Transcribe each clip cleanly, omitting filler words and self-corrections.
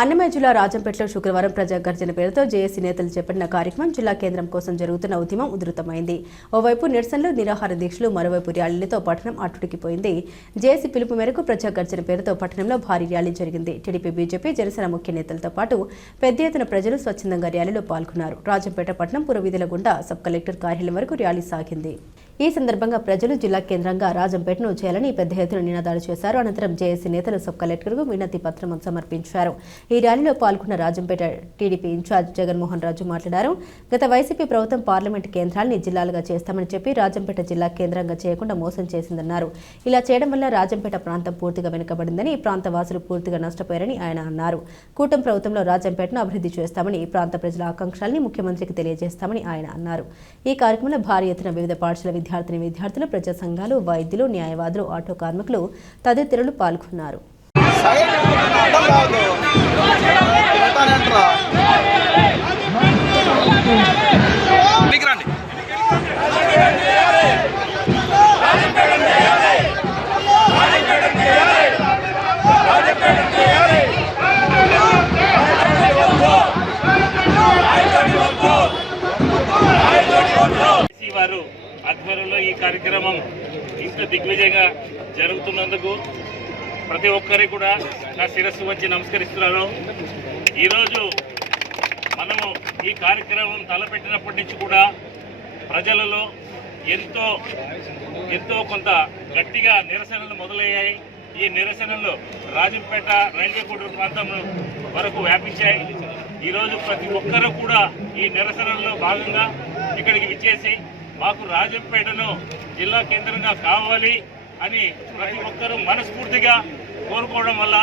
అన్నమయ్య జిల్లా రాజంపేటలో శుక్రవారం ప్రజా గర్జన పేరుతో జేఏసీ నేతలు చేపట్టిన కార్యక్రమం జిల్లా కేంద్రం కోసం జరుగుతున్న ఉద్యమం ఉధృతమైంది. ఓవైపు నిరసనలు, నిరాహార దీక్షలు, మరోవైపు ర్యాలీలతో పట్టణం అట్టుడికిపోయింది. జేఏసీ పిలుపు మేరకు ప్రజా గర్జన పేరుతో పట్టణంలో భారీ ర్యాలీ జరిగింది. టీడీపీ, బీజేపీ, జనసేన ముఖ్య నేతలతో పాటు పెద్ద ఎత్తున ప్రజలు స్వచ్ఛందంగా ర్యాలీలో పాల్గొన్నారు. రాజంపేట పట్టణం పురవీధుల గుండా సబ్ కలెక్టర్ కార్యాలయం వరకు ర్యాలీ సాగింది. ఈ సందర్భంగా ప్రజలు జిల్లా కేంద్రంగా రాజంపేటను చేయాలని పెద్ద ఎత్తున నినాదాలు చేశారు. అనంతరం జేఏసీ నేతలు సబ్ కలెక్టర్కు వినతి పత్రం సమర్పించారు. ఈ ర్యాలీలో పాల్గొన్న రాజంపేట టీడీపీ ఇన్ఛార్జ్ జగన్మోహన్ రాజు మాట్లాడారు. గత వైసీపీ ప్రభుత్వం పార్లమెంటు కేంద్రాల్ని జిల్లాలుగా చేస్తామని చెప్పి రాజంపేట జిల్లా కేంద్రంగా చేయకుండా మోసం చేసిందన్నారు. ఇలా చేయడం వల్ల రాజంపేట ప్రాంతం పూర్తిగా వెనుకబడిందని, ఈ ప్రాంత వాసులు పూర్తిగా నష్టపోయారని ఆయన అన్నారు. కూటమి ప్రభుత్వంలో రాజంపేటను అభివృద్ధి చేస్తామని, ఈ ప్రాంత ప్రజల ఆకాంక్షల్ని ముఖ్యమంత్రికి తెలియజేస్తామని ఆయన అన్నారు. ఈ కార్యక్రమంలో భారీ ఎత్తున వివిధ పాఠశాల విద్యార్థులు, ప్రజా సంఘాలు, వైద్యులు, న్యాయవాదులు, ఆటో కార్మికులు తదితరులు పాల్గొన్నారు. ఆధ్వర్యంలో ఈ కార్యక్రమం ఇంత దిగ్విజయంగా జరుగుతున్నందుకు ప్రతి ఒక్కరికి కూడా నా శిరస్సు వచ్చి నమస్కరిస్తున్నాను. ఈరోజు మనము ఈ కార్యక్రమం తలపెట్టినప్పటి నుంచి కూడా ప్రజలలో ఎంతో కొంత గట్టిగా నిరసనలు మొదలయ్యాయి. ఈ నిరసనలు రాజంపేట రైల్వే కోడూరు ప్రాంతం వరకు వ్యాపించాయి. ఈరోజు ప్రతి ఒక్కరూ కూడా ఈ నిరసనల్లో భాగంగా ఇక్కడికి విచ్చేసి మాకు రాజంపేటను జిల్లా కేంద్రంగా కావాలి అని ప్రతి ఒక్కరూ మనస్ఫూర్తిగా కోరుకోవడం వల్ల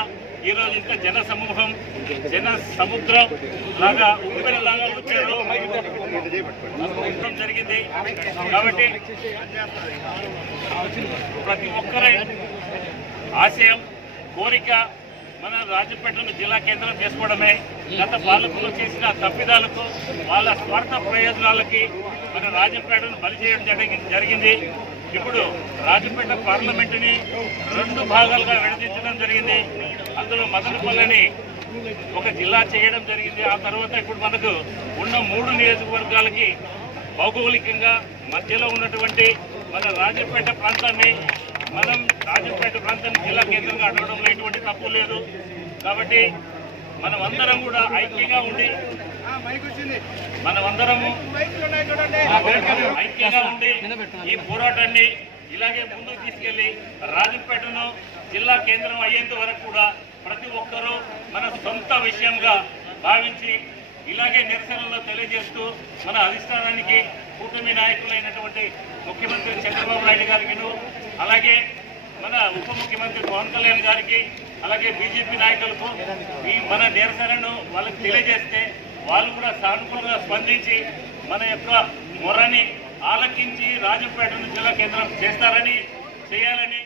ఈరోజు ఇంత జన సమూహం, జన సముద్రం లాగా ఉప్పెనలాగా వచ్చారు జరిగింది. కాబట్టి ప్రతి ఒక్కరి ఆశయం, కోరిక మన రాజంపేటను జిల్లా కేంద్రం చేసుకోవడమే. గత పాలకులు చేసిన తప్పిదాలకు, వాళ్ళ స్వార్థ ప్రయోజనాలకి మన రాజంపేటను బలి చేయడం జరిగింది. ఇప్పుడు రాజంపేట పార్లమెంటుని 2 భాగాలుగా విడదీయడం జరిగింది. అందులో మదనపల్లిని ఒక జిల్లా చేయడం జరిగింది. ఆ తర్వాత ఇప్పుడు మనకు ఉన్న 3 నియోజకవర్గాలకి భౌగోళికంగా మధ్యలో ఉన్నటువంటి మన రాజంపేట ప్రాంతాన్ని జిల్లా కేంద్రంగా అడగడంలో ఎటువంటి తప్పు లేదు. కాబట్టి మనమందరం కూడా ఐక్యంగా ఉండి ఈ పోరాటాన్ని ఇలాగే ముందుకు తీసుకెళ్లి రాజంపేటను జిల్లా కేంద్రం అయ్యేంత వరకు కూడా ప్రతి ఒక్కరూ మన సొంత విషయంగా భావించి ఇలాగే నిరసనలో తెలియజేస్తూ మన అధిష్టానానికి కూటమి నాయకులైనటువంటి ముఖ్యమంత్రి చంద్రబాబు నాయుడు గారికి, అలాగే మన ఉప ముఖ్యమంత్రి పవన్ కళ్యాణ్ గారికి, అలాగే బీజేపీ నాయకులకు మన నిరసనను వాళ్ళకి తెలియజేస్తే వాళ్ళు కూడా సానుకూలంగా స్పందించి మన యొక్క మొరని ఆలకించి రాజంపేటను జిల్లా కేంద్రం చేయాలని